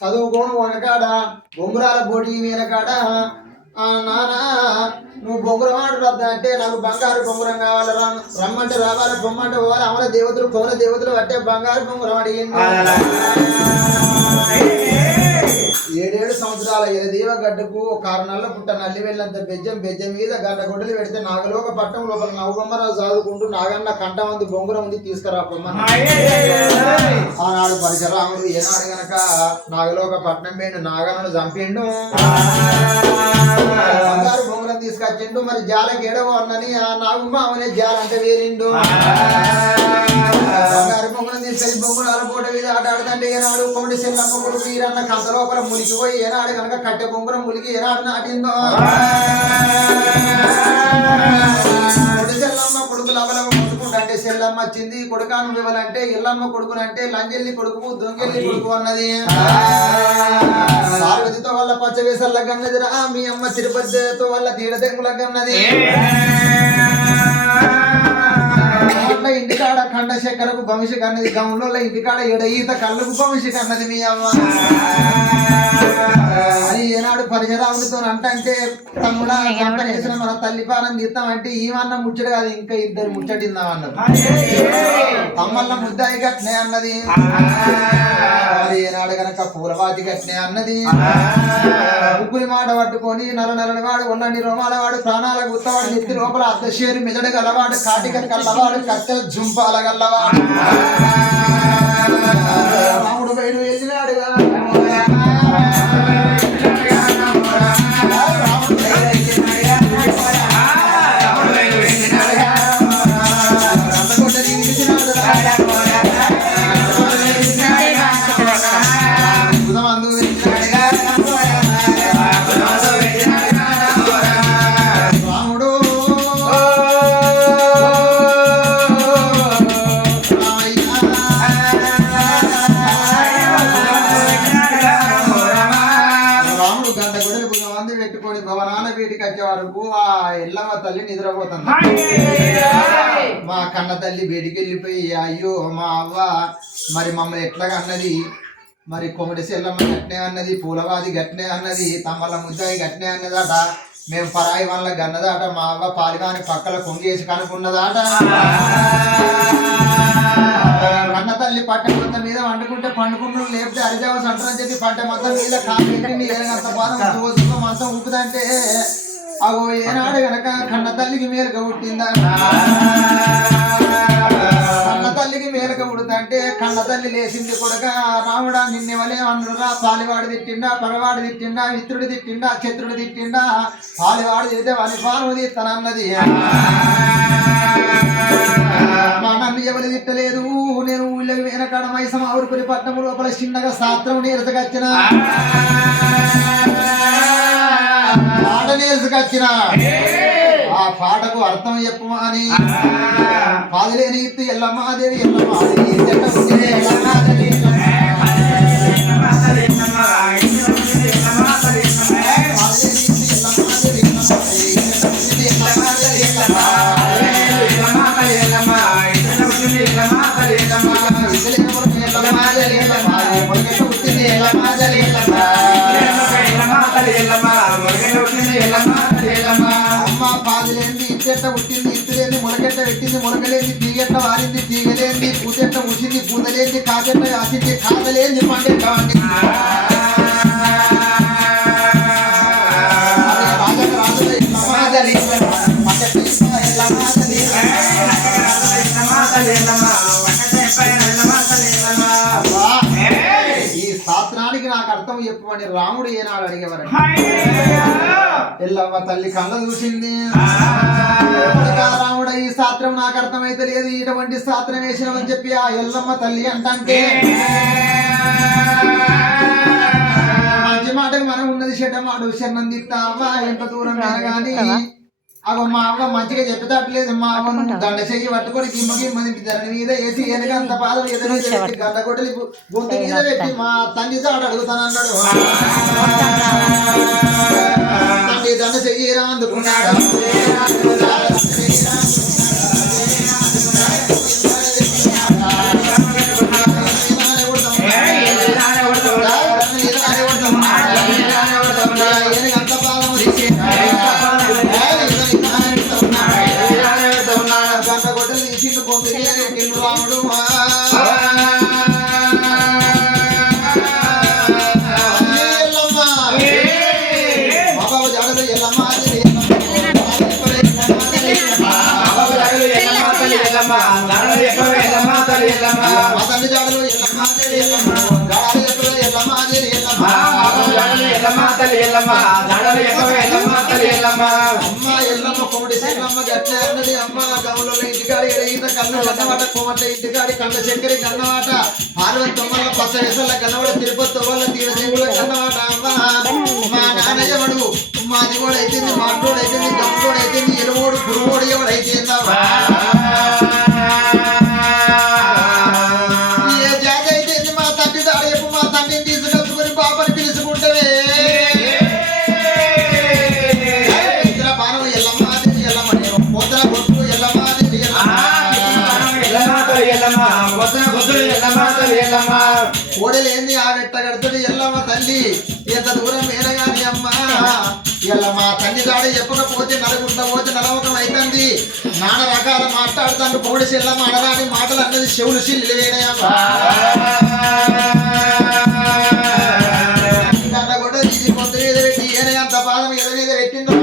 చదువుకోను వెనకాడ బొంగురాల బోటి వెనకాడ నాన్న నువ్వు బొంగురం ఆడు అంటే నాకు బంగారు బొంగురం కావాలి రమ్మంటే రావాలి బొమ్మంటే పోవాలి అమల దేవతలు పౌర దేవతలు అంటే బంగారు బొంగురం అడిగింది. 7 సంవత్సరాల ఎలదేవ గడ్డకు 6 నెలల పుట్ట నల్లి వెళ్ళంత బెజ్జం మీద గడ్డ గొడ్డలు పెడితే నాగలోక పట్టం లోపల నవ్వమ్మరావు చదువుకుంటూ నాగన్న కంట మంది బొంగురం ఉంది తీసుకురా పొమ్మన్న. ఆనాడు పరశురాముడు ఏనాడు గనక నాగలోక పట్నం పోయిండు నాగన్నను చంపిండు బంగారు బొంగురం తీసుకొచ్చిండు. మరి జాలకి ఏడవో అన్నని ఆ నాగమ్మ అవనే జాల అంటే వేరిండు బంగారు బొంగురం తీసుకెళ్ళి బొంగురాల పూట మీద ఆట ఆడుతుంటే ఏనాడు కోడి సెల్లమ్మ కొడుకు ఈరన్న కంత లోపల ములిగిపోయి ఏనాడు కనుక కట్టె బొంగురం ములిగి ఏనాడు నాటిందో సెల్లమ్మ కొడుకు లవలవ కొడుకుంటే సెల్లమ్మ వచ్చింది కొడుకాను ఇవ్వాలంటే ఇల్లమ్మ కొడుకునంటే లంజెల్లి కొడుకు దొంగెల్లి కొడుకు అన్నది. పార్వతితో వల్ల పచ్చవేసల్లగన్నదిరా మీ అమ్మ తిరుపతితో వల్ల తీడదెంగులగన్నది. ఇంటికాడ కండ చక్కెరకు భవిష్యత్ అన్నది గౌన్లో ఇంటికాడ ఎడ ఈత కళ్ళకు భవిష్యత్ అన్నది మీ అమ్మ అని ఏనాడు పరశురాముడితో అంటే తమ్ముడా చేసిన మన తల్లి పాలన తీస్తాం అంటే ఈమన్న ముచ్చడు కాదు ఇంకా ఇద్దరు ముచ్చటిందాం అన్నది. తమ్మల్ల ముద్దాయి గట్నే అన్నది మరి ఏనాడు గనక పూలవాతి గట్నే అన్నది. ముగ్గురి మాట పట్టుకొని నలనలని వాడు ఉన్నన్ని రోమాల వాడు ప్రాణాల గుత్తవాడు నెత్తి లోపల అర్ధశేరి మెదడు గలవాడు కాటికని కల్లవాడు కట్టెల జుంపాల గల్లవాడు రాముడు బయట వెళ్ళినాడుగా ఎల్లమ్మ తల్లి నిద్రపోతుంది. మా కన్న తల్లి బయటికి వెళ్ళిపోయి అయ్యో మా అవ్వ మరి మమ్మల్ని ఎట్లాగా అన్నది మరి కొమ్మడి సెల్లమ్మ గట్నే అన్నది పూలవాది గట్నే అన్నది తమ్మల ముద్దాయి గట్నే అన్నదట మేము పరాయి వాళ్ళ గన్నదాట మా అవ్వ పాలివాని పక్కల కొంగేసి కనుక్కున్నదాట. కన్న తల్లి పట్ట మొత్తం మీద వండుకుంటే పండుకుంటూ లేపితే అరిజావ సంటని చెప్పి పంట మొత్తం మీద కాపెట్టింది ఏనంత బాధ మొత్తం ఊపుదంటే అగో ఏనాడు గనక కన్న తల్లికి మేలుక పుట్టిందా కన్న తల్లికి మేలుక పుడుతుంటే కన్న తల్లి లేచింది కొడుక రాముడా నిన్నెవలే అన్నురా పాలివాడు తిట్టిండా పగవాడు తిట్టిండా మిత్రుడు తిట్టిండా శత్రుడు తిట్టిండా పాలివాడు తిడితే వాని పాను తీస్తానన్నది. మా నన్ను ఎవరు తిట్టలేదు నేను ఊళ్ళకి వెనకాడ మైసమ ఊరుకుని పట్టణం లోపల చిన్నగా శాస్త్రం నేర్చుకొచ్చిన పాట నేర్చుకొచ్చిన ఆ పాటకు అర్థం చెప్పమా అని పాదలేని ఇత్తు ఎల్లమ్మాదేవి ఎల్లమ్మాదేవి అమ్మ పాదులేంది ఇత్తెట్ట పుట్టింది ఇత్తులేంది మొలకెట్ట పెట్టింది మొలకలేంది తీగెట్ట వారింది తీగలేంది పూతెట్ట ఉసింది పూతలేంది కాకెట్ట కాసింది కాదలేంది పండెట్ట వండి ఈ శాస్త్రానికి నాకు అర్థం చెప్పమని రాముడు ఏనాడు అడిగేవారు. ఎల్లమ్మ తల్లి కళ్ళ చూసింది రాముడు ఈ శాస్త్రం నాకు అర్థమైతే లేదు ఇటువంటి శాస్త్రం వేసినామని చెప్పి ఆ ఎల్లమ్మ తల్లి అంటే మంచి మాటకు మనం ఉన్నది చెడ్డ మాట శరణం తిత్తావా ఎంత దూరం కానీ అగో మా అవ్వ మంచిగా చెప్పేటట్లేదు మా అవ్వను దండ చెయ్యి పట్టుకొని గిమ్మది ధరణి మీద వేసి వెనక అంత పాదం ఎదురు గంట కొట్టలి గొంతు మీద పెట్టి మా తండ్రి చాడు అడుగుతానన్నాడు. తండ్రి దండ చెయ్యిరా అందుకున్నాడు. ఎల్లమ్మ తల్లి ఎల్లమ్మ దాడలు ఎక్కవ ఎల్లమ్మ తల్లి ఎల్లమ్మ అమ్మ ఎల్లమ్మ కోడి శీలమ్మ గట్ల అన్నది అమ్మ గౌలో ఇంటికాడి ఎడగిన కన్ను కన్నవాట కోమట ఇంటికాడి కళ్ళ చక్కెర కన్నవాట పార్వతి తొమ్మల పచ్చ వేసల కన్నవాడ తిరుపతి తొమ్మల తీరసేగుల కన్నవాట అమ్మ మా నాన్నయ్యవడు మాది కూడా అయితేంది మాటోడు అయితేంది గమ్మోడు అయితేంది ఎరువోడు గురువోడు ఎవడు అయితేందా ఏ జాతి అయితేంది మా తండ్రి దాడేపు మా తండ్రిని తీసుకొచ్చుకొని పాపని పిలుచుకుంటవే బాణం ఎల్లమ్మ ఎల్లమ్మ పోతన బొట్టు ఎల్లమ్మ కోడలేంది ఆ వెట్ట కడుతుంది ఎల్లమ్మ తల్లి ఎంత దూరం మేనగాని అమ్మ ఎల్లమ్మ తల్లి దాడి చెప్పకపోతే నలుగుంట పోతే నలవకం అవుతుంది నాన్న రకాల మాట్లాడుతాను కోడి ఎల్లమ్మ అనరాని మాటలు అన్నది చెవులు సిల్లు వేయనయమ్మ కూడా ఇది కొంత మీద పెట్టి ఏనే అంత పాదం ఎద మీద పెట్టిందో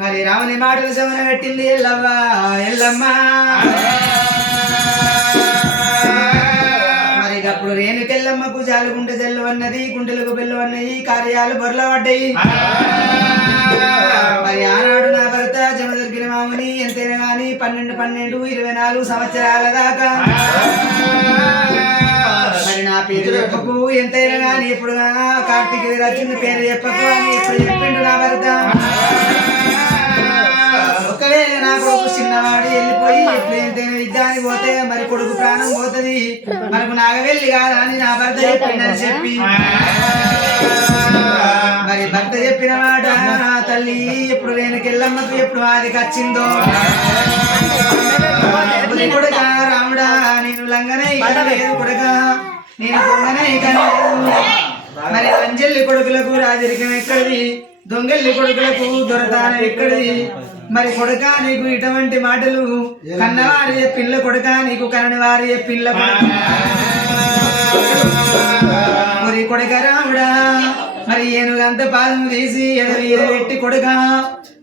మరి రాముని మాటలు శమన పెట్టింది ఎల్లవ్వ ఎల్లమ్మ మరి అప్పుడు రేణుకెల్లమ్మకు జాలుగుంట జల్లు అన్నది గుంటలకు బెల్లు అన్నది కార్యాలు బొర్ల పడ్డాయి మరి ఆనాడు నా భర్త జమ దొరికిన మాముని ఎంతైనా గాని 12 24 సంవత్సరాల దాకా మరి నా పేరు చెప్పకు ఎంతైనా గాని ఇప్పుడు కార్తీక వీరచ్చింది పేరు చెప్పకు అని ఇప్పుడు చెప్పిండు నా భర్త ఒకవేళ నా కొడుకు చిన్నవాడు వెళ్ళిపోయి ఎప్పుడు ఎంతైనా విద్యానికి పోతే మరి కొడుకు ప్రాణం పోతుంది మనకు నాగవెల్లి కాదా అని నా భర్త చెప్పిండని చెప్పి మరి భర్త చెప్పిన మాట తల్లి ఎప్పుడు రేణుకెల్లమ్మకు ఎప్పుడు ఆదికి వచ్చిందో కొడుక రాముడా నేను లంగనే లేదు కొడుక నేను దొంగనే మరి అంజల్లి కొడుకులకు రాజరికం ఎక్కడిది దొంగల్లి కొడుకులకు దొరతానం ఎక్కడిది మరి కొడుక నీకు ఇటువంటి మాటలు కన్నవారి పిల్ల కొడుక నీకు కనని వారి పిల్ల మరి కొడుక రాముడా మరి ఏనుగంత పాదము తీసి ఎట్టి కొడుక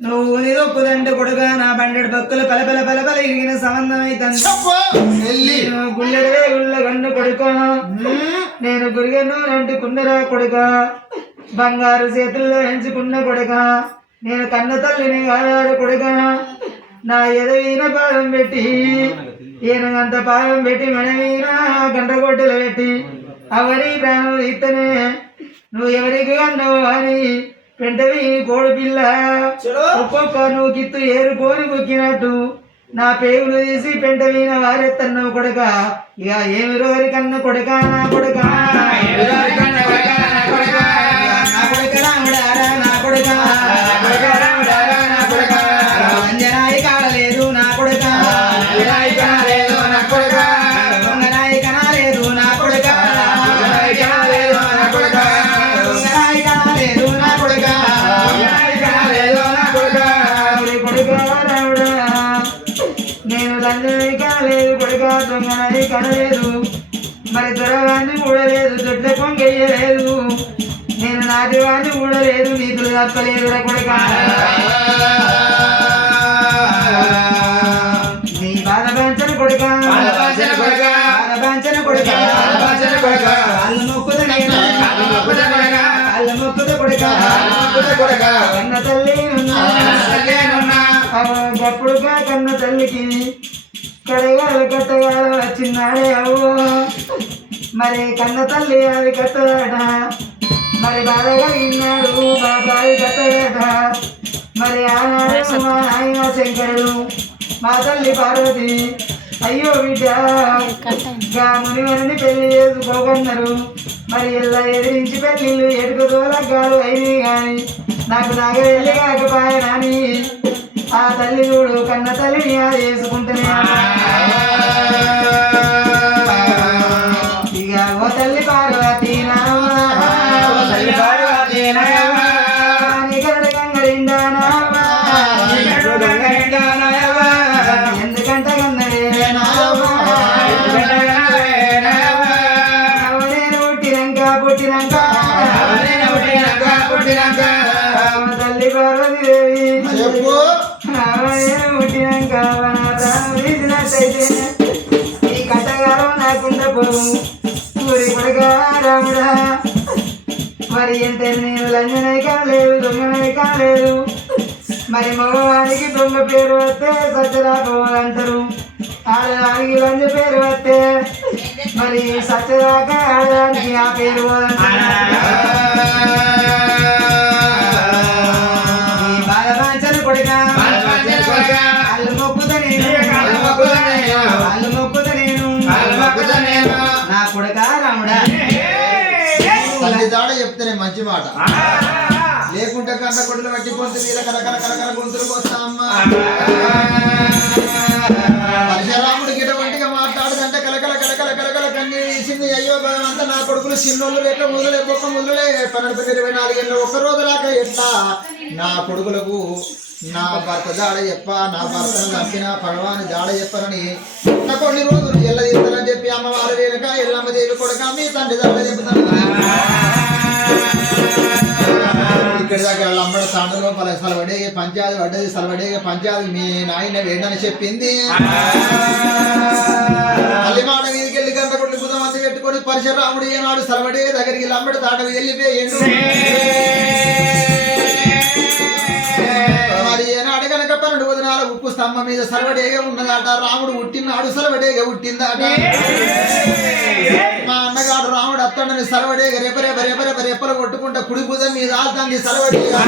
నువ్వు నిదొప్పుదంటే కొడుక నా బండెడు బక్కులు పలపల పలపల ఇరిగిన సంబంధం అవుతుంది గుళ్ళెడవే గుళ్ళ గండు కొడుక నేను గురిగను అంటుకున్నరా కొడుక బంగారు చేతుల్లో ఎంచుకున్న కొడుక నేను కన్న తల్లిని కాదారు కొడుక నా ఎదవీన పాదం పెట్టి ఏనుగంత పాదం పెట్టి మనవీన గంటగొడ్డలు పెట్టి అవని ప్రాణం ఇతనే నువ్వు ఎవరికి అన్నావు అని పెంటవి కోడి పిల్ల ఒక్కొక్క నువ్వు గిత్తు ఏరుకోని మొక్కినట్టు నా పేగులు తీసి పెంట వీణ వారెత్తన్నావు కొడుక ఇక ఏమి రోరి కన్న కొడుక నా కొడుక నా కొడుక రాముడారా నా కొడుక అంజనాయి కాడలేదు నా కొడుక దొంగనాయి కనాలేదు నా కొడుక నేను తండ్రి కాలేదు కొడుక దొంగనది కనలేదు మరి దొరవాన్ని కూడలేదు దొడ్ల పొంగయ్యలేదు నేను నాటివాన్ని కూడలేదు నీతులు తప్పలేదు కొడుక నీ బాధ పంచన కొడుక బాధ పంచన కొడుక అల్లు మొక్కుద అల్లు మొక్కుద కొడుక కన్న తల్లి గప్పుడుగా కన్న తల్లికి కడగాలు కట్టగాలు వచ్చినాడే అవ్వో మరి కన్న తల్లి అది కట్టదట మరి బాధగా విన్నాడు బాబాయి కట్టదట మరి ఆనాడు మా ఆయన శంకరుడు మా తల్లి పార్వతి అయ్యో బిడ్డ మునివరిని పెళ్లి చేసుకోకున్నారు మరి ఇలా ఎదిరించి పెళ్లిళ్ళు ఎడుకు దోలగాలు అయినాయి కానీ నాకు నాగవెళ్ళి కాకపోయానని ఆ తల్లి చూడు కన్న తల్లిని చేసుకుంటేనే ఇక ఓ తల్లి పార్వతి ఎందుకంటే కన్నడే పుట్టినాక తల్లి పార్వతి దేవి పుట్టినాక ఈ కట్టగారం నాకుండా పోవు ఊరి కొడుకా రాముడా మరి ఎంత నేను లంజనై కాలేదు దొంగనై కాలేదు మరి మగవానికి దొంగ పేరు వస్తే సత్యరాకంటారు ఆడదానికి లంజ పేరు వస్తే మరి సత్యరాక ఆడదానికి ఆ పేరు బాలవాంచలు కొడుకా అల్లు మొక్కుత నేను అల్లు మొక్కుత నేను నా కొడుకా రాముడా తల్లి దాడ చెప్తేనే మంచి మాట లేకుంటే కన్న కొడులు పట్టి పొంతు మీద కరకర గొంతులు వస్తా అమ్మ పరశురాముడు గిటవంటిగా మాట్లాడదంటే కలకల కన్నీ తీసింది అయ్యో భగవంతా నా కొడుకులు చిన్నోళ్ళు రేట్ల ముదులే బొక్క ముదులే 12-24 ఏళ్ళు ఒక్క రోజు దాకా ఎట్లా నా కొడుకులకు నా భర్త జాడ చెప్ప నా భర్తను చంపిన భగవాన్ జాడ చెప్పనని కొన్ని రోజులు ఎల్లదీస్తానని చెప్పి అమ్మవారు వెనుక ఎల్లమ్మ దేవి కొడుక మీ తండ్రి జాడ చెప్తాను ఇక్కడ దగ్గర అమ్మడ తాండలో సలవడే పంచాయతీ పడ్డది సలవడే పంచాయతీ మీ నాయన వేడని చెప్పింది మళ్ళీ మాట మీదకి వెళ్ళి గంట కొట్టి బుధం అంత పెట్టుకొని పరశురాముడు ఏనాడు సలవడే దగ్గరికి అమ్మడి తాటకు వెళ్ళిపోయిండు మరి ఏనాడు కనుక 12 వదనాల ఉప్పు స్తంభం మీద సలవడేగా ఉన్నదట రాముడు పుట్టినాడు సలవడేగా పుట్టిందట మా అన్నగాడు రాముడు అత్తండని సలవడేగా రెపలు కొట్టుకుంటా కుడి బుధం మీద ఆల్తాంది సలవడేగా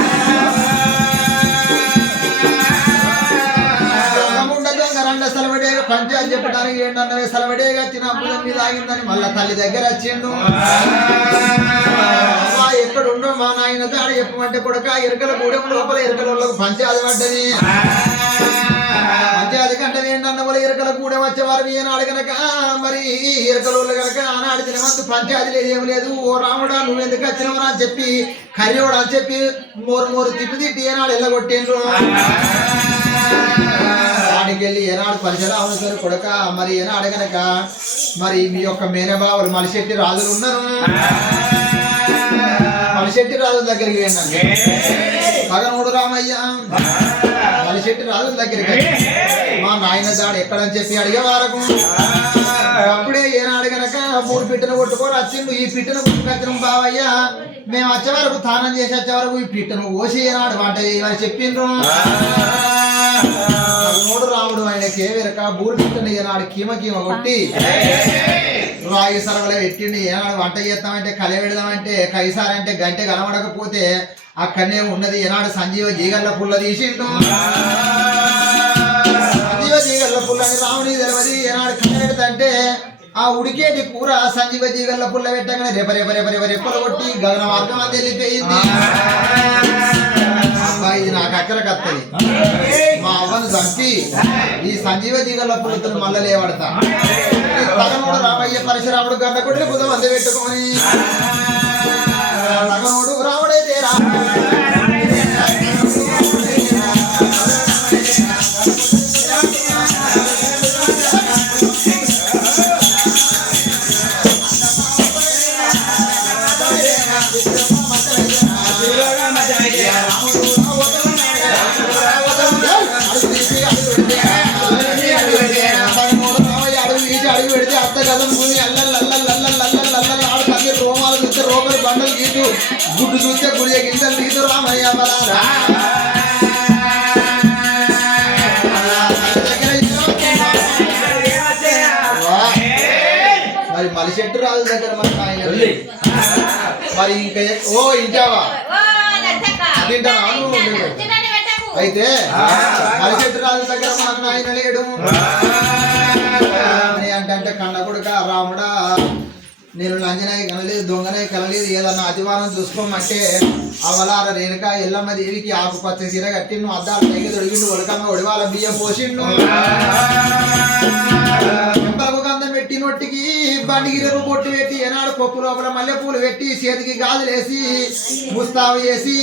రండ సలవడేగా పంచాయతీ చెప్పడానికి ఏంటన్నవే సలవడేగా చిన్న బుధం మీద ఆగిందని మళ్ళా తల్లి దగ్గర వచ్చిండు ఎక్కడుండో మా నాయన తాడ చెప్పమంటే కొడుక ఎరకల గూడెం లోపల ఎరకలకు పంచాయతీ పడ్డది పంచాయతీ కంటే ఏంటన్న వాళ్ళు ఎరకల గూడెం వచ్చేవారు ఏనాడు కనుక మరి ఎరకలోళ్ళు కనుక ఆనాడు తినమందు పంచాయతీ లేదు ఏమి లేదు ఓ రాముడా నువ్వెందుకు వచ్చినవరా అని చెప్పి కర్యోడు అని చెప్పి మోరు తిప్పి ఏనాడు ఎల్లగొట్టిండ్రు ఆడికి వెళ్ళి ఏనాడు పరశురాముడు సార్ కొడుక మరి ఏనాడు గనక మరి మీ యొక్క మేనబావులు మలిశెట్టి రాజులు ఉన్నారు మలిశెట్టి రాజుల దగ్గరికి వెళ్ళండి పగనూడు రామయ్య మలిశెట్టి రాజుల దగ్గరికి మా నాయన దాడు ఎక్కడని చెప్పి అడిగే వారకు అప్పుడే ఏనాడు గనక 3 పిట్టను కొట్టుకొని వచ్చిండు ఈ పిట్టను కొట్టుకొచ్చిన బావయ్య మేము వచ్చే వరకు తానం చేసి వచ్చే వరకు ఈ పిట్టను ఓసి ఏనాడు వంట చేయమని చెప్పిండ్రు నోడు రాముడు ఆయనకి వెనక బూరు పిట్టను ఏనాడు కీమ కొట్టి రాగి సరవలో పెట్టిండు ఏనాడు వంట చేస్తామంటే కల పెడదామంటే కైసారంటే గంటె కనబడకపోతే అక్కడనే ఉన్నది ఏనాడు సంజీవ జీగల్ల పుల్ల తీసిండు సంజీవ జీగల్ల పుల్లని రాముడి తెలియదు ఏనాడు కల పెడతంటే ఆ ఉడికేటి కూర సంజీవ జీగల్ల పుల్ల పెట్టగానే రెప్పలు కొట్టి గగన మార్గం అది వెళ్ళిపోయింది అబ్బాయి ఇది నాకు అక్కడికి వస్తుంది మా అవ్వను చంపి ఈ సంజీవ జీగల్ల పుల్లతో మళ్ళీ లేవడతా తగనోడు రామయ్య పరశురాముడు గంట కొట్టి బుధం అంది పెట్టుకొని తగనోడు రాముడైతే అడుగు పెడితే అత్త కథం భూమి అల్లల్లాడు కన్నీ రోమాలు చూస్తే రోగలు బండలు గీతు గుడ్డు చూస్తే గుడి గింజలు గీతు రామయ్య మరి మలిశెట్టు రాజు దగ్గర మరి ఇంకా ఓ ఇంటావా తింటాను అయితే మలిశెట్టు రాజు దగ్గర మనకు ఆయన లేడు అంటే కన్న కొడుక రాముడా నేను లంజనాయి కనలేదు దొంగనాయి కనలేదు ఏదన్నా అతివారం చూసుకోమంటే అవలార రేణుక ఎల్లమ్మ దేవికి ఆకుపచ్చ చీర కట్టిండు అద్దాలు పైకి తొడిగిండు ఒడకమ్మ ఒడివాల బియ్యం పోసిండు చెంపలకు గంధం పెట్టి నొట్టికి బండిగిరలు బొట్టు పెట్టి ఏనాడు పప్పు లోపల మల్లెపూలు పెట్టి చేతికి గాజులేసి ముస్తాబు చేసి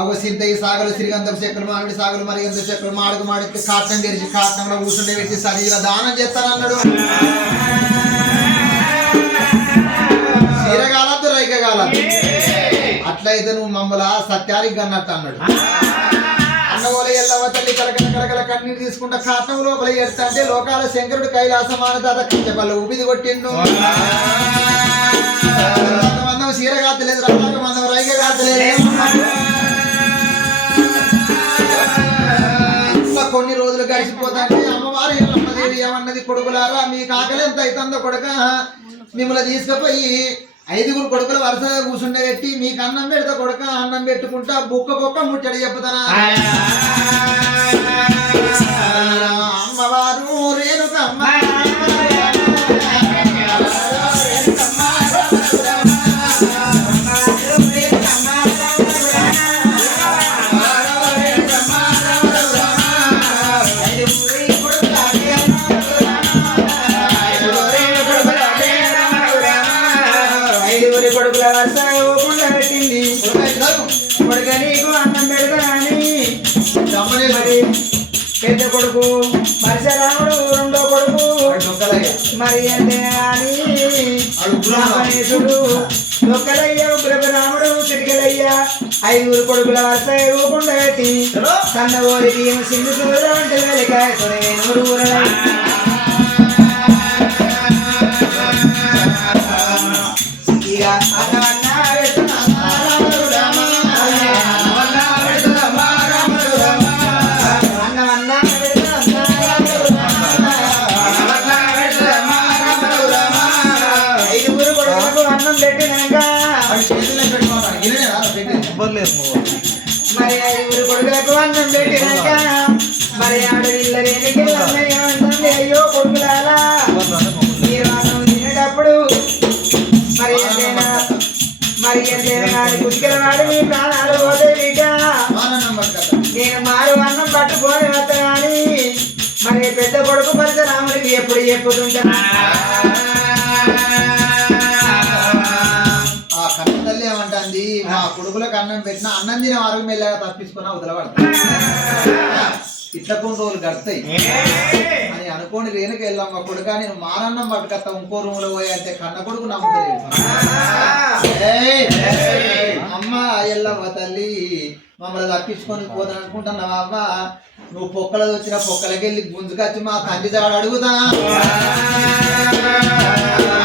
అగో సింతయి సాగలు శ్రీగంధపు చెక్కలు మామిడి సాగలు మరిగంధ చెక్కలు మాడుకు మాడికి కాటం తెరిచి కాటంలో కూర్చుండే పెట్టి సరిగా దానం చేస్తానన్నాడు చీరగాలద్దు రైకగాలద్దు అట్లయితే నువ్వు మమ్మల్ని సత్యానికి అన్నట్టు అన్నాడు అన్నగోల ఎల్లవ తల్లి కలకల కన్నీరు తీసుకుంటా కాటం లోపల ఎడతంటే లోకాల శంకరుడు కైలాసమాన తాత కంచెపల్ల ఊపిది కొట్టిండు మందం సీర కాతలేదు రాక మందం రైగ కాతలేదు కొన్ని రోజులు గడిచిపోతాంటే అమ్మవారు ఎల్లమ్మదేవి ఏమన్నది కొడుకులారా మీకు ఆకలి ఎంత అవుతుందో కొడుక మిమ్మల్ని తీసుకుపోయి 5 కొడుకుల వరుసగా కూర్చుండే పెట్టి మీకు అన్నం పెడతా కొడుక అన్నం పెట్టుకుంటా బుక్క ముచ్చడి చెప్తానా అమ్మవారు రేణుకమ్మ పెద్ద కొడుకు పరశురాముడు రెండో కొడుకు మరి అంటే అని ఒక్కలయ్య ఉగ్రపరాముడు చిటికలయ్య 5 కొడుకుల వరుస ఊకుండా పెట్టి సన్న ఊరికి సింధు అంటే వెలికాయ ఇక మరి 5 కొడుకులకు అన్నం పెట్టినాక మరి ఆడవిల్లరేనికి అయ్యో కొడుకులాలా మీరు అన్నం తినేటప్పుడు మరి ఎంతైనా కానీ కుదికల వాడు మీ ప్రాణాలు పోతే బిడ్డ నేను మారు అన్నం పట్టుకొని వస్తా కానీ మరి పెద్ద కొడుకు పరశురాముడికి ఎప్పుడు చెప్పుతుంటా ఏమంటుంది మా కొడుకులకు అన్నం పెట్టిన అన్నం తినే వారు మెల్లగా తప్పించుకుని అవతల పడతాయి ఇట్లా కొన్ని రోజులు గడతాయి అని అనుకోని రేణుకి వెళ్ళాం మా కొడుక నేను మానన్నం పట్టుకొస్తా ఇంకో రూమ్ లో పోయి అంటే కన్న కొడుకు నమ్ముతలేదు అమ్మ ఎల్లమ్మ తల్లి మమ్మల్ని తప్పించుకొని పోదని అనుకుంటున్నావా అవ్వ నువ్వు పొక్కలది వచ్చిన పొక్కలకి వెళ్ళి గుంజుకొచ్చి మా తండ్రి జాడు అడుగుతా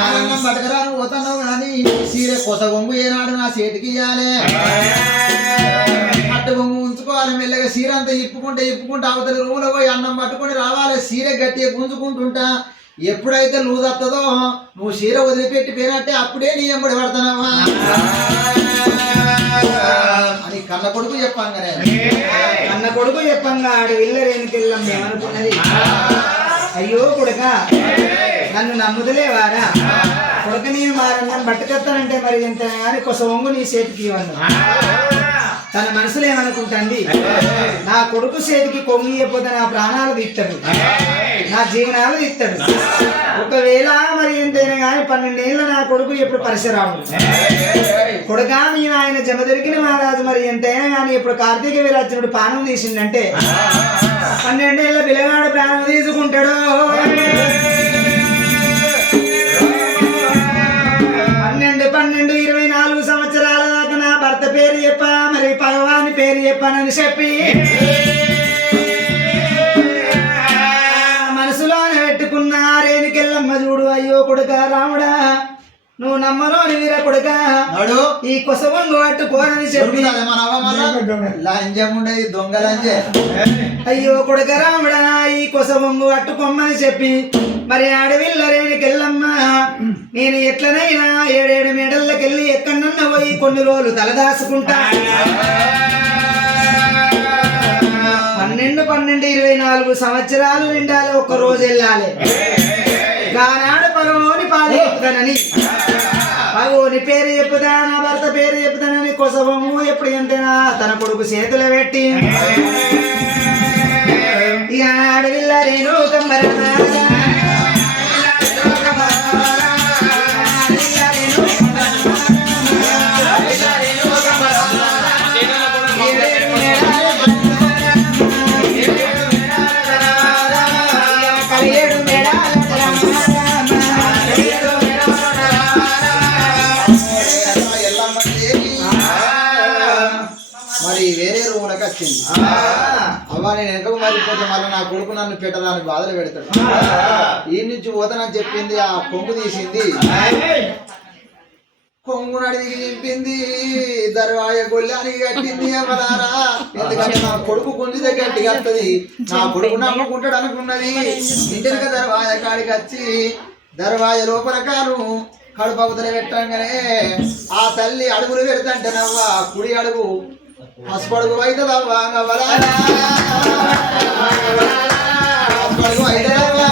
ఆనందం పట్టుకరా నువ్వు పోతున్నావు కానీ సీరే కొస గొంగు ఏనాడు నా చేతికి ఇయ్యాలి అట్టు గొంగు ఉంచుకోవాలి మెల్లగా సీర అంతా ఇప్పుకుంటే అవతల రూములో పోయి అన్నం పట్టుకొని రావాలి సీర గట్టిగా గుంజుకుంటుంటా ఎప్పుడైతే లూజ్ వస్తుందో నువ్వు సీర వదిలిపెట్టి పోయినట్టే అప్పుడే నీ ఎంబడి పడతానమ్మా అని కన్న కొడుకు చెప్పంగానే కన్న కొడుకు చెప్పంగా ఆడు విల్లరేనికెళ్ళం ఏమనుకున్నది అయ్యో కొడుక నన్ను నమ్ముదలేవారా కొడుక నేను మారన్నాను బట్టుకొస్తానంటే మరి ఎంత కానీ కొస వంగు నీ చేతికి ఇవ్వను తన మనసులో ఏమనుకుంటుంది నా కొడుకు చేతికి కొంగి ఇవ్వకపోతే నా ప్రాణాలు తీస్తాడు నా జీవనాలు తీస్తాడు ఒకవేళ మరి ఎంతైనా కానీ 12 ఏళ్ళ నా కొడుకు ఎప్పుడు పరశురాముడు కొడుక మేము ఆయన జమ దొరికిన మహారాజు మరి ఎంతైనా కానీ ఇప్పుడు కార్తీక వీరార్జునుడు ప్రాణం తీసిందంటే 12 ఏళ్ళ పిల్లగాడు ప్రాణం తీసుకుంటాడు 12 24 సంవత్సరాల దాకా నా భర్త పేరు చెప్పా మరి భగవాని పేరు చెప్పానని చెప్పి మనసులోనే పెట్టుకున్న రేణుకెళ్ళమ్మ చూడు అయ్యో కొడుక రాముడా నువ్వు నమ్మలోని వీర కొడుక ఈ కొసవంగు పట్టుకోనని చెప్పి లంజం ఉండేది దొంగ లంజే అయ్యో కొడుక రాముడా ఈ కొసవంగు పట్టుకోమని చెప్పి మరి ఆడవిల్ల రేణుకెళ్ళమ్మ నేను ఎట్లనైనా 7 మేడల్లోకెళ్ళి ఎక్కడన్నా పోయి కొన్ని రోజులు తలదాసుకుంటా 12 24 సంవత్సరాలు నిండాలి ఒక్క రోజు వెళ్ళాలి గానాడు పగవోని పాలు చెప్పుతానని పగోని పేరు చెప్పుతా నా భర్త పేరు చెప్పుతానని కొసవమ్ము ఎప్పుడు ఎంతైనా తన కొడుకు చేతులు పెట్టి ఇక ఆడవిల్ల రేణు కమ్మరా మరి వేరే రూములకు వచ్చింది అవ్వ నేను వెనకకు మారిపోతే మళ్ళీ నా కొడుకు నన్ను పెట్టడానికి బాధలు పెడతాడు ఈ నుంచి పోతానని చెప్పింది ఆ కొంగు తీసింది కొంగు నడికి నింపింది దర్వాయ గొల్లానికి కట్టింది అమ్మలారా. ఎందుకంటే నా కొడుకు కొంచెం గట్టిగా వస్తుంది, నా కొడుకు నమ్ముకుంటాడు అనుకున్నది. ఇంటికి దర్వాయ కాడికి వచ్చి దర్వాయ లోపల కాను కడుపగుతల పెట్టంగానే ఆ తల్లి అడుగులు పెడతంటేనవ్వా కుడి అడుగు పసుపు అడుగు అవుతుందవ్వా అవ్వలారా, పసుపు అడుగు అవుతుందవ్వా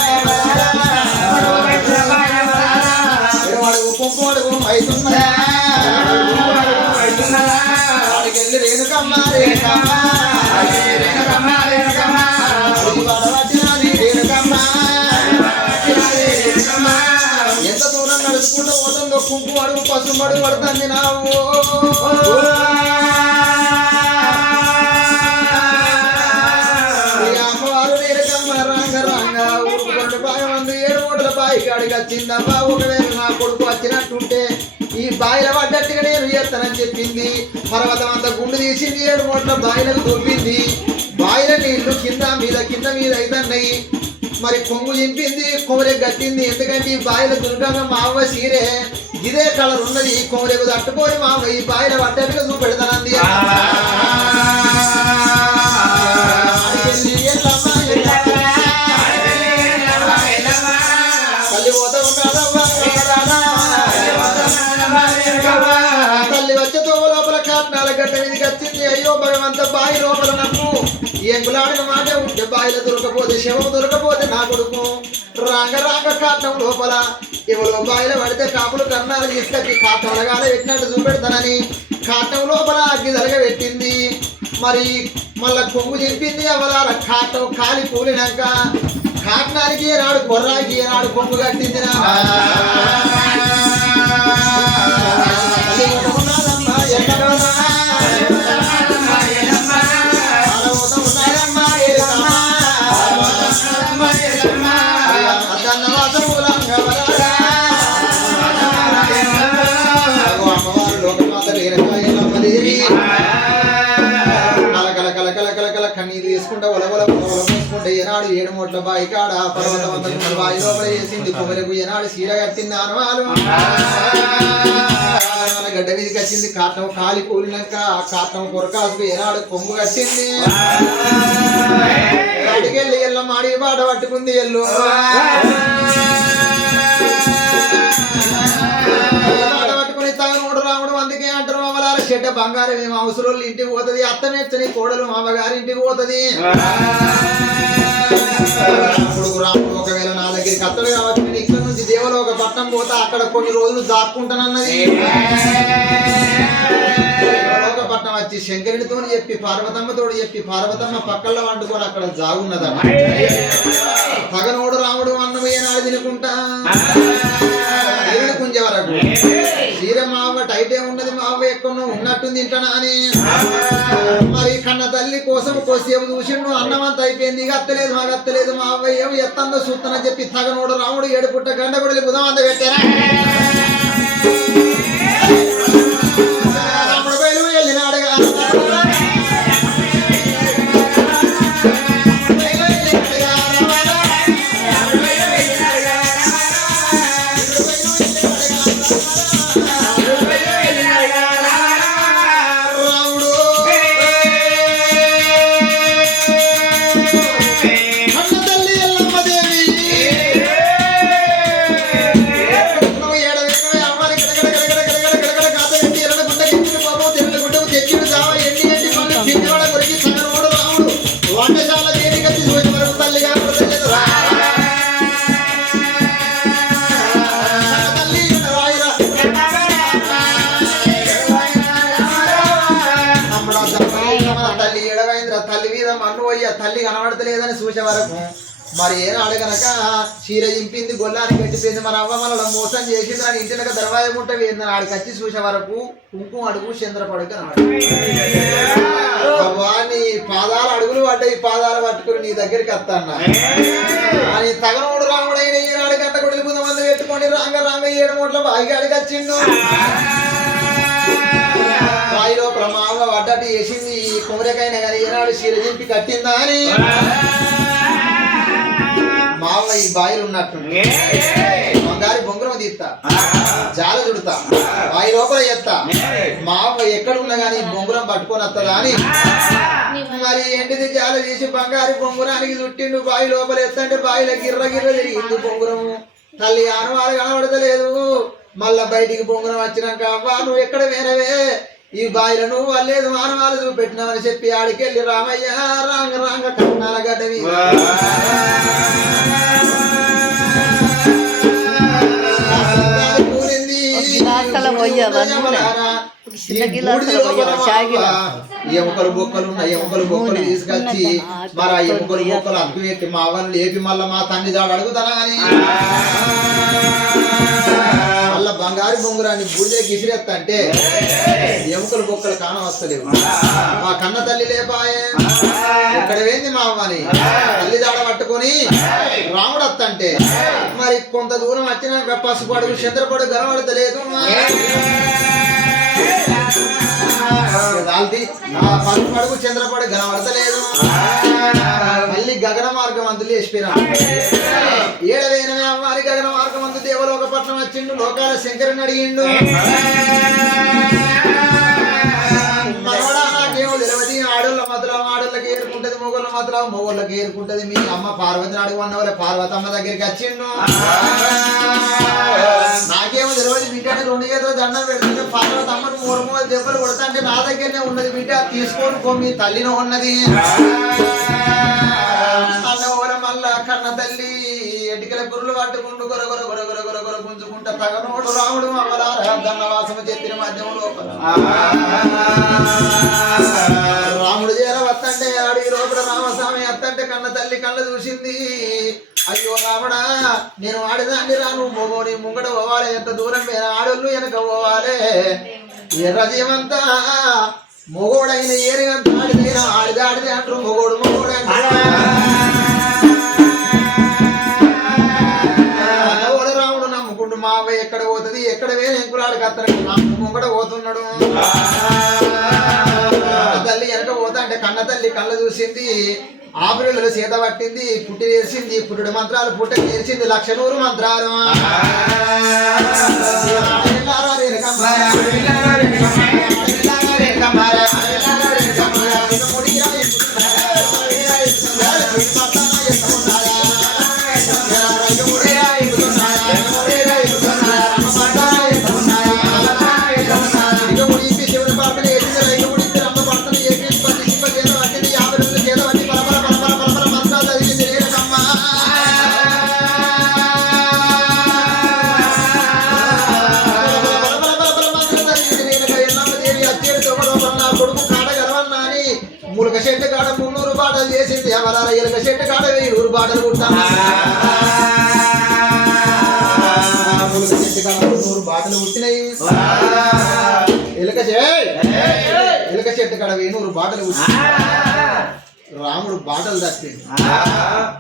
కుంకుమ అడుగు అవుతున్నదా అడికెళ్ళి రేణుకమ్మ రేణుకమ్మ ఎంత దూరం నడుచుకుంటూ పోతుందో కుంకుమ అడుగు పసుపు అడుగు పడుతుంది నావు. అమ్మవారు రేణుకమ్మ రంగ రంగ ఊరుకుంటూ బాగా మంది 7 మూటల బాయి కాడికి వచ్చిందమ్మా. ఒకవేళ నా కొడుకు వచ్చినట్టుంటే ఈ బాయిల పడ్డట్టుగా నేను చేస్తానని చెప్పింది. పర్వతం అంతా గుండు తీసింది, 7 మూటల బాయిలకు దొబ్బింది. బాయిల నీళ్లు కింద మీద అవుతున్నాయి. మరి కొంగు చింపింది, కొమరెకు కట్టింది. ఎందుకంటే ఈ బాయిల దుర్గంగా మా అవ్వ సీరే ఇదే కలర్ ఉన్నది. కొమరెకు తట్టుకొని మా అవ్వ ఈ బాయిల పడ్డట్టుగా చూపెడతానంది. తల్లి వచ్చే తో లోపల కాట్నాల గడ్డ మీదకి వచ్చింది. అయ్యో భగవంత బాయి లోపల నన్ను ఎంగులాడిన మాట ఉంటే బాయిలో దొరకపోతే శవము దొరకపోతే నా కొడుకు రాంగ రాంగ కాటం లోపల ఎవరో బాయిలో పడితే కాపులు కన్నాలు తీసుకొచ్చి కాటంగానే పెట్టినట్టు చూపెడతానని కాటం లోపల అగ్గి జరగబెట్టింది. మరి మళ్ళా కొంగు చెప్పింది అవలార కాటం కాలి కూలినాక కాటనానికి ఏనాడు కొర్రాకి ఏనాడు కొంగు కట్టింది. కన్నీరు తీసుకుంటా ఒలగొల మూసుకుంటే ఏనాడు 7 మూటల బాయి కాడ పర్వతం అంతా బాయి లోపల వేసింది. కొమ్మలకు ఏనాడు సీర కట్టింది. ఆనవాలు గడ్డ మీదకి వచ్చింది. కాటం కాలి కూలినాక కాటం కొరకాసుకు ఏనాడు కొమ్ము కట్టింది. అడిగెళ్ళి ఎల్ల మాడి బాట పట్టుకుంది. ఎల్లు పట్టుకుని తగనోడు రాముడు అందుకే అంటారు అమ్మలార చెడ్డ బంగారం ఏమో అవసరం ఇంటికి పోతుంది. అత్తమేచ్చని కోడలు మామగారి ఇంటికి పోతుంది. రాముడు ఒకవేళ నా దగ్గరికి అత్తడు కాబట్టి నేను ఇక్కడ నుంచి దేవలోక పట్టణం పోతా, అక్కడ కొన్ని రోజులు దాక్కుంటానన్నది. పట్టణం వచ్చి శంకరునితో చెప్పి పార్వతమ్మతో చెప్పి పార్వతమ్మ పక్కల్లో వండుకొని అక్కడ జాగున్నదన్న. తగనోడు రాముడు అన్నం ఏనాడు తినుకుంటా కుంజే వరకు చీర మా అవ్వ టైటే ఉన్నది, మా అవ్వ ఎక్కువ ఉన్నట్టుంది తింటానా అని. మరి కన్న తల్లి కోసం కోసేపు చూసిండు. అన్నం అంతా అయిపోయింది. ఇక అత్తలేదు మాకు అత్తలేదు, మా అవ్వ ఏమో ఎత్తందో చూస్తానని చెప్పి తగనోడు రాముడు 7 పుట్ట గంట కూడా బుధం అంతా పెట్టారా. రాముడు బయలు వెళ్ళినాడుగా తల్లి కనబడతలేదని చూసే వరకు మరి ఏనాడు గనక చీర చింపింది, గొల్లాన్ని పెట్టిపోయింది. మన అవ్వ మనలో మోసం చేసింది అని ఇంటినక దర్వాజం ఉంటే వేయింది. ఆడికి వచ్చి చూసే వరకు కుంకుమ అడుగు చంద్రపడుకు అవ్వా నీ పాదాలు అడుగులు పడ్డాయి, పాదాలు పట్టుకుని నీ దగ్గరికి వస్తాన్నా అని తగనోడు రాముడైన ఈనాడు గంట కొడుకు మంది పెట్టుకొని రాంగ రాంగ 7 మూటల బాయికి అడిగి వచ్చిండు. బాయి లోపల మా అవ్వ వడ్డటి వేసింది. కొమరికైనా కానీ ఈనాడు చీర చింపి కట్టిందా అని మా అవ్వ ఈ బాయిలు ఉన్నట్టు బంగారు బొంగురం తీస్తా జాల చుడతా వాయి లోపల ఎత్తా మా అమ్మ ఎక్కడ ఉన్నా గానీ బొంగురం పట్టుకొని వస్తుందా అని మరి ఏంటిది జాల తీసి బంగారు బొంగురానికి చుట్టిండు బావి లోపల ఎత్తంటే బావిలో గిర్ర గిర్ర తిరిగింది బొంగురము తల్లి ఆనవాళ్ళు కనబడతలేదు మళ్ళా బయటికి బొంగురం వచ్చినాక అవ్వా నువ్వు ఎక్కడ వేనవే ఈ బాయిలో నువ్వు వాళ్ళేదు ఆనవాళ్ళు చూపెట్టినావని చెప్పి ఆడికెళ్ళి రామయ్య రాంగ రాంగ కన్నాల గడ్డవి ఎముకలు బొక్కలు ఎముకలు బొక్కలు తీసుకొచ్చి మరి ఆ ఎముకలు బొక్కలు అగ్గు పెట్టి మా అవ్వను లేపి మళ్ళా మా తండ్రి దాడు అడుగుతానా అని మళ్ళా బంగారు బొంగురాన్ని బూడిదకి ఇసిరేస్తా అంటే ఎముకలు బొక్కలు కాన వస్తలేవు మా కన్న తల్లి లేపాయే ఎక్కడ వేంది మా అవ్వని తల్లి దాడ పట్టుకొని రాముడు వస్తంటే మరి కొంత దూరం వచ్చినాక పసుపు అడుగు చంద్రపడు గనబడతలేదు పసుపు అడుగు చంద్రపడు గనబడతలేదు మళ్ళీ గగన మార్గం అందులో వేసిపోయినా ఏడవేనమే అమ్మారి గగన మార్గం అందు దేవలోక పట్నం వచ్చిండు లోకాల శంకరుని అడిగిండు మనోడా నాకేమో తెలియదు ఆడోళ్ళ మాత్రం ఆడోళ్ళకి ఏరుకుంటది మొగోళ్ళ మాత్రం మొగోళ్ళకి ఏరుకుంటది మీ అమ్మ పార్వతిని అడుగున్న వాళ్ళ పార్వతమ్మ దగ్గరికి వచ్చిండు నాకేమో తెలియదు బిడ్డని 2 చేతులు దండం పెడుతుంటే పార్వతమ్మను 3 దెబ్బలు కొడతా అంటే నా దగ్గరనే ఉన్నది బిడ్డ తీసుకొని మీ తల్లిలో ఉన్నది అన్నవరం మళ్ళా కన్న తల్లి ఎటికల గుర్రులు పట్టుకుంటూ గొర గొర గొర గొర గొర గొర గుంజుకుంటా తగనోడు రాముడు అమలారా దన్నవాసము చెత్తిన మధ్యం లోపల రాముడు చేర వత్తంటే అడిగి లోపల రామస్వామి అత్తంటే కన్న తల్లి కళ్ళ చూసింది అయ్యో రాముడా నేను ఆడిదాన్ని రాను మొగోని ముంగట పోవాలి ఎంత దూరం ఆడోళ్ళు వెనక పోవాలి ఎర్రజీవంతా మొగోడైన ఏరినంత ఆడిదైనా ఆడిదాడిది అంటారు మొగోడు మొగోడు అంటారు రాముడు నమ్ముకుంటూ మా అవ్వ ఎక్కడ పోతుంది ఎక్కడ వేరే ఎంకులాడికి అతనికి ముంగట పోతున్నాడు తల్లి వెనక పోతా అంటే కన్న తల్లి కళ్ళ చూసింది ఆపిల్లలు సీత పట్టింది పుట్టి నేర్చింది పుట్టుడు మంత్రాలు పుట్ట నేర్చింది 100 మంత్రాలు ములక చెట్టు కాడ 300 బాటలు చేసింది ఎవరాల ఎలుక చెట్టు కాడ 1000 బాటలు కుట్టాను ములక చెట్టు కాడ 300 బాటలు కుట్టినాయి ఎలుక చెట్టు కాడ 100 బాటలు కుట్టినాయి రాముడు బాటలు తప్పింది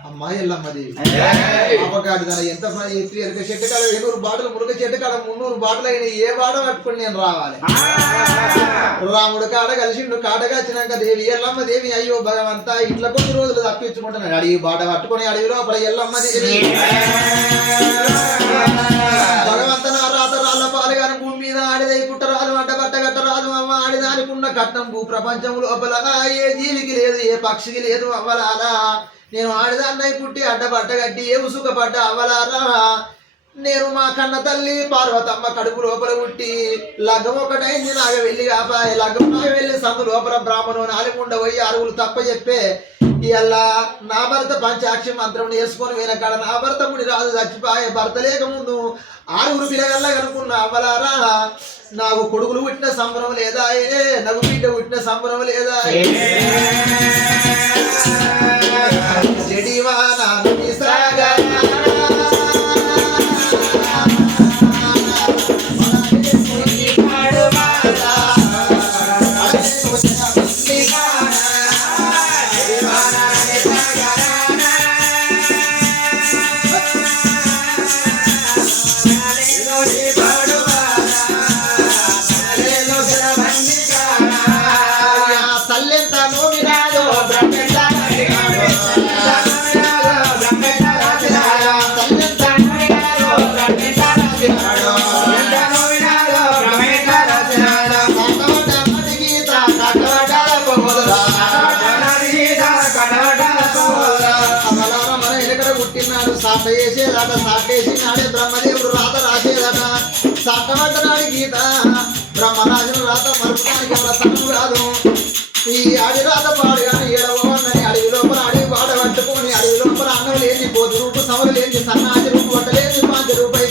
అమ్మాయి ఎల్లమ్మది పాపకాడి తన ఎంత ఎత్తి ఎలుక చెట్టు కాడ 100 బాటలు ములక చెట్టు కాడ 300 బాటలు అయినా ఏ బాట పట్టుకుని నేను రావాలి రాముడు కాడ కలిసిండు కాడగా వచ్చినాక దేవి ఎల్లమ్మ దేవి అయ్యో భగవంతా ఇట్లా కొన్ని రోజులు తప్పించుకుంటున్నాడు అడిగి బాట పట్టుకొని అడిగి లోపల ఎల్లమ్మ దేవి భగవంత నా రాత రాళ్ళ పాలుగాని భూమి మీద ఆడిదై పుట్టరాదు అడ్డ బట్ట కట్టరాదు అమ్మ ఆడిదానికి ఉన్న కట్టం భూ ప్రపంచం లోపల ఏ జీవికి లేదు ఏ పక్షికి లేదు అవ్వలారా నేను ఆడిదాన్నై పుట్టి అడ్డబట్ట కట్టి ఏ ఉసుకపడ్డ అవ్వలారా నేను మా కన్న తల్లి పార్వతమ్మ కడుపు లోపల పుట్టి లగ్గం ఒకటైంది నాగ వెళ్ళి కాపాయి లగ్గం నాగ వెళ్ళి సందు లోపల బ్రాహ్మణు 4 పోయి 6 తప్ప చెప్పే ఇలా నా భర్త పంచాక్షి మంత్రం నేర్చుకొని వెనకాడ నా భర్త ముడి రాజు చచ్చిపోయే భర్త లేక ముందు 6 పిల్లగల్లా కనుక్కున్న అవ్వలారా నాకు కొడుకులు పుట్టిన సంబరం లేదా నాకు బిడ్డ పుట్టిన సంబరం లేదా చెడివా నాను తల్లెంత నోమినాదో రాసేదట సాటేసి నాడే బ్రహ్మదేవుడు రాత రాసేదట సాటమట నాడి గీత బ్రహ్మరాజును రాత మరుపుతానికి ఎవర తనం రాదు ఈ అడి రాత పాడుగాని ఏడవని అడవి లోపల అడవి పాడ పట్టుకొని అడవి లోపల అన్నం లేని పోతు రూపు సమరు లేని సన్నాసి రూపు వట్టలేని పాంచ రూపాయి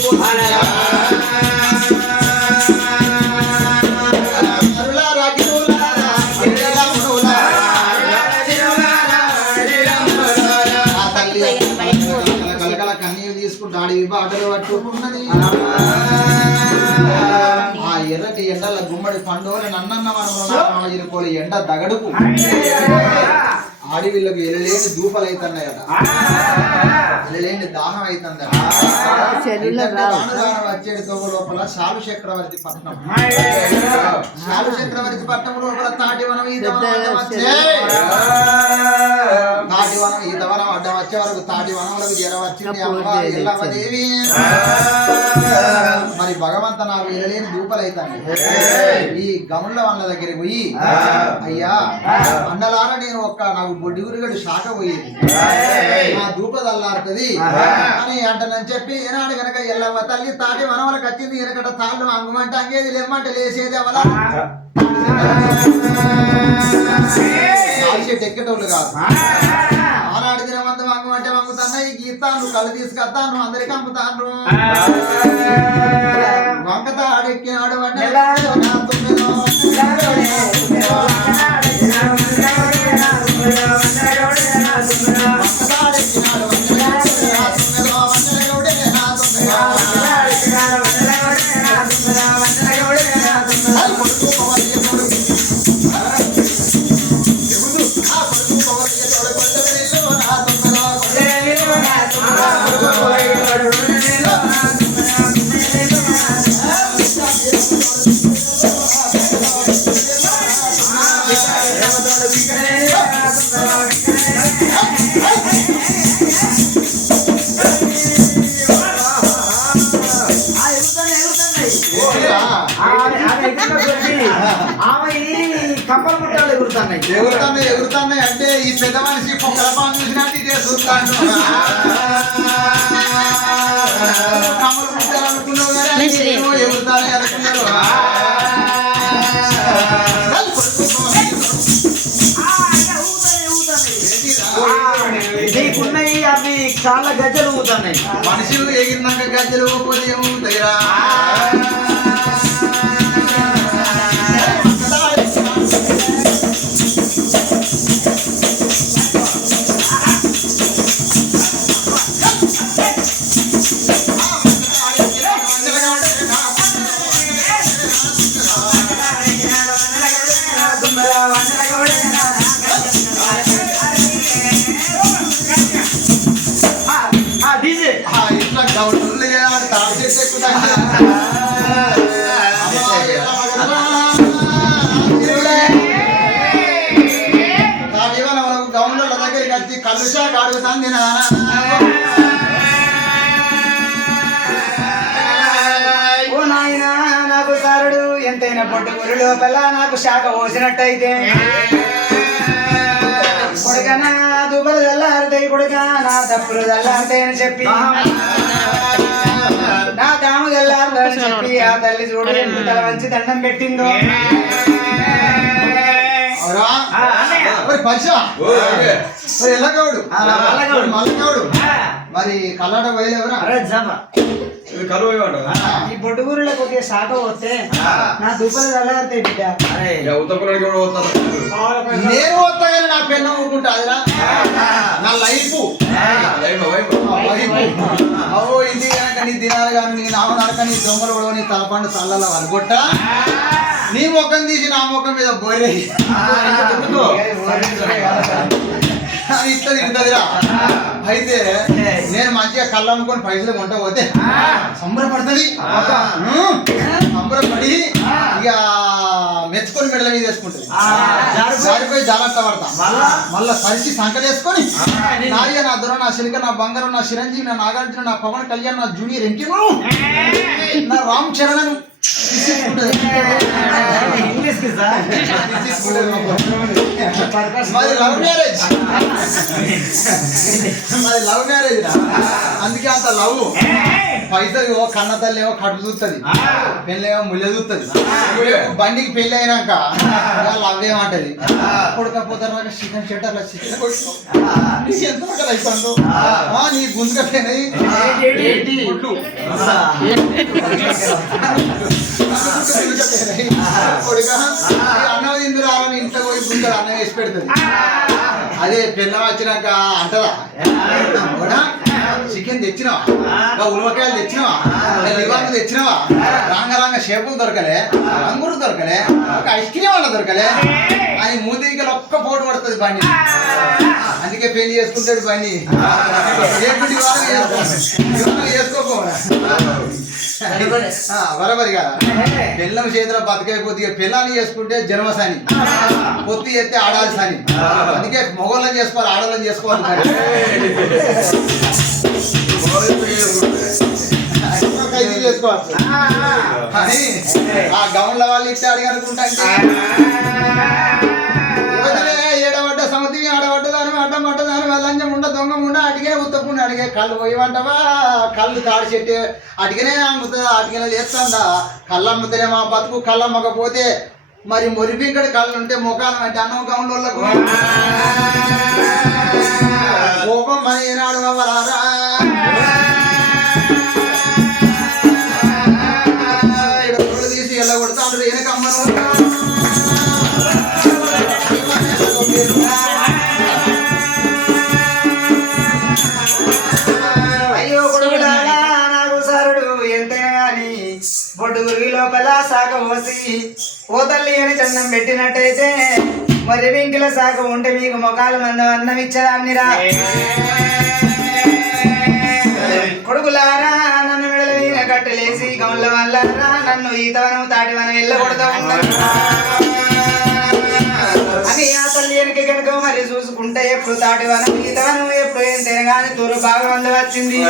అడవి బాటలు పట్టుకున్నది ఆ ఎర్రటి ఎండల గుమ్మడి పండుగని నన్నన్న మనకోలి ఎండ దగడుకు అడవిళ్ళకి ఎలలేని దూపలు అవుతున్నాయట ఎలలేని దాహం అవుతుంది వచ్చేది తోక లోపల శాలు చక్రవర్తి పట్నం శాలు చక్రవర్తి పట్నం లోపల తాటివనం ఈతవనం తాటివనం ఈతవనం అడ్డం వచ్చే వరకు తాటివనంలోకి చేరవచ్చింది అమ్మవారు ఎల్లమ్మదేవి మరి భగవంత నాకు ఎలలేని దూపలు అవుతాయి ఈ గముల వాళ్ళ దగ్గరికి పోయి అయ్యా అన్నలారా నేను నాకు బొడ్డిగురిగడు శాఖ పోయేది నా దూప తల్లారుతుంది అని అంటనని చెప్పి ఏనాడు కనుక ఎల్లమ్మ తల్లి తాటి వనవలకు వచ్చింది వెనకట తాళ్ళు అంగమంటే అంగేది లేమ్మంటే లేసేది అవలా చెట్టు ఎక్కేటోళ్ళు కాదు ఆనాడు దినమంతా వంగమంటే వంగుతాను ఈ గీతాను కళ్ళు తీసుకొస్తాను అందరికి అమ్ముతాను వంకత ఆడెక్కినాడు అంటే కప్పలు ముట్టాలు ఎగురుతున్నాయి అంటే ఈ పెద్ద మనిషి పొక్కలపాలు చూసినట్టు ఇదే చూస్తాను కమ్మలు ముట్టాలనుకున్నావు కానీ ఎగురుతానే అనుకున్నారు నీకున్నాయి అవి చాలా గజ్జలు ఊగుతున్నాయి మనుషులు ఎగిరినాక గజ్జలు ఊపోతే ఏమవుతాయిరా గౌన్ల దగ్గరికి వచ్చి కలుషా అడుగుతాంది ఓ నాయన నాకు సారుడు ఎంతైనా పొట్టు గురి లోపల నాకు శాఖ పోసినట్టయితే కొడుకనా దుబ్బలు చల్లారుతాయి కొడుక నా తప్పులు చల్లారుతాయి అని చెప్పి నా దాము చల్లారుతాయని చెప్పి ఆ తల్లి చూడు ఎంత తల మంచి దండం పెట్టిందో మల్లగౌడు మరి కల్లడ బయలువరా ఈ బొడ్డుగూరులో కొద్దిగా శాఖ వస్తే నా దుబ్బలు చల్లారుతాయి బిడ్డ నేను వస్తా కానీ నా పెన్ను ఊరుకుంటా అదిరా నా లైఫ్ అవో ఇంటికి కనుక నీ దినాలు కానీ నీ నామనరక నీ దొంగలు కూడా నీ తలపండు తల్లల వరగొట్ట నీ ముఖం తీసి నా ముఖం మీద బోరే ఇట్లా తింటదిరా అయితే నేను మంచిగా కళ్ళు అమ్ముకొని పైసలు కొంట పోతే సంబరపడుతుంది సంబరపడి ఇక మెచ్చుకొని మెడల మీద వేసుకుంటుంది జారిపోయి జాగ్రత్త పడతా మళ్ళా పరిచి సంకలేసుకొని నాయ నా దొర నా శిలిక నా బంగారం నా చిరంజీవి నా నాగార్జున నా పవన్ కళ్యాణ్ నా జూనియర్ ఎన్టీఆర్ నా రామ్ చరణ్ ఇంగ్లీష్ కి సార్ మాది లవ్ మ్యారేజ్ మాది లవ్ మ్యారేజ్ అందుకే అంత లవ్ పైసలు కన్న తల్లి ఏమో కట్టు చూస్తుంది పెళ్ళేమో ముళ్ళ చూస్తుంది బండికి పెళ్ళి అయినాక లవ్ ఏమంటది కొడుకపోతారు చికెన్ షెట్టర్లో చికెన్ ఎంత అవుతాడు నీ గుంజుగా పోయినాయి కొడుక అన్నం తిందు రాని ఇంట్లో పోయి గుంజలు అన్నం వేసి పెడుతుంది అదే పిల్లం వచ్చినాక అంటదా కూడా చికెన్ తెచ్చినావా ఉలవకాయలు తెచ్చినావా లివర్లు తెచ్చినావా రాంగ షేపులు దొరకలే అంగురు దొరకలే ఒక ఐస్ క్రీమ్ వల్ల దొరకలే అని మూతికి ఒక్క పోటు పడుతుంది బండి అందుకే పెళ్లి చేసుకుంటాడు బండి చేసుకోకు బరాబరి కదా పిల్లం చేతిలో బతకైపోతే పిల్లాన్ని చేసుకుంటే జన్మసాని పొత్తి ఎత్తే ఆడాలి సాని అందుకే మొగోళ్ళని చేసుకోవాలి ఆడవాళ్ళని చేసుకోవాలి చేసుకోవచ్చు కానీ ఆ గౌన్ల వాళ్ళు ఇస్తే అడిగనుకుంటా ఏడబడ్డ సమతి ఆడబడ్డ దాని అడ్డం పడ్డ దాని లంచం ఉండ దొంగ ఉండ అడిగే ఉత్తకుండా అడిగే కళ్ళు పోయమంటావా కళ్ళు తాడి చెట్టు అడిగినే అమ్ముతుందా అడిగిన లేస్తుందా కళ్ళు అమ్ముతేనే మా బతుకు కళ్ళు అమ్మకపోతే మరి మొరిపింకడి కళ్ళు ఉంటే ముఖాలు అంటే అన్నం గౌన్లకు కోపం మరి ఏనాడు అవ్వరారా తీసి ఎలా కొడతాడు వెనకమ్మను అయ్యో కొడుకులా నాకు సారుడు ఎంతైనా గాని బొడ్డు గురి లోపల సాగ పోసి ఓ తల్లి అని చందం పెట్టినట్టయితే మరి వెంకిల సాగ ఉంటే మీకు మొఖాలు మందం అన్నం ఇచ్చదాన్నిరా కొడుకులారా నన్ను మెడల మీద కట్టలేసి గౌన్ల వాళ్ళరా నన్ను ఈతవనం తాటివనం వెళ్ళకూడదు అని ఆ తల్లి వెనక కనుక మరి చూసుకుంటే ఎప్పుడు తాటివనం ఈతవనం ఎప్పుడు ఏం తినగానే తూరు బాగా మంది వచ్చింది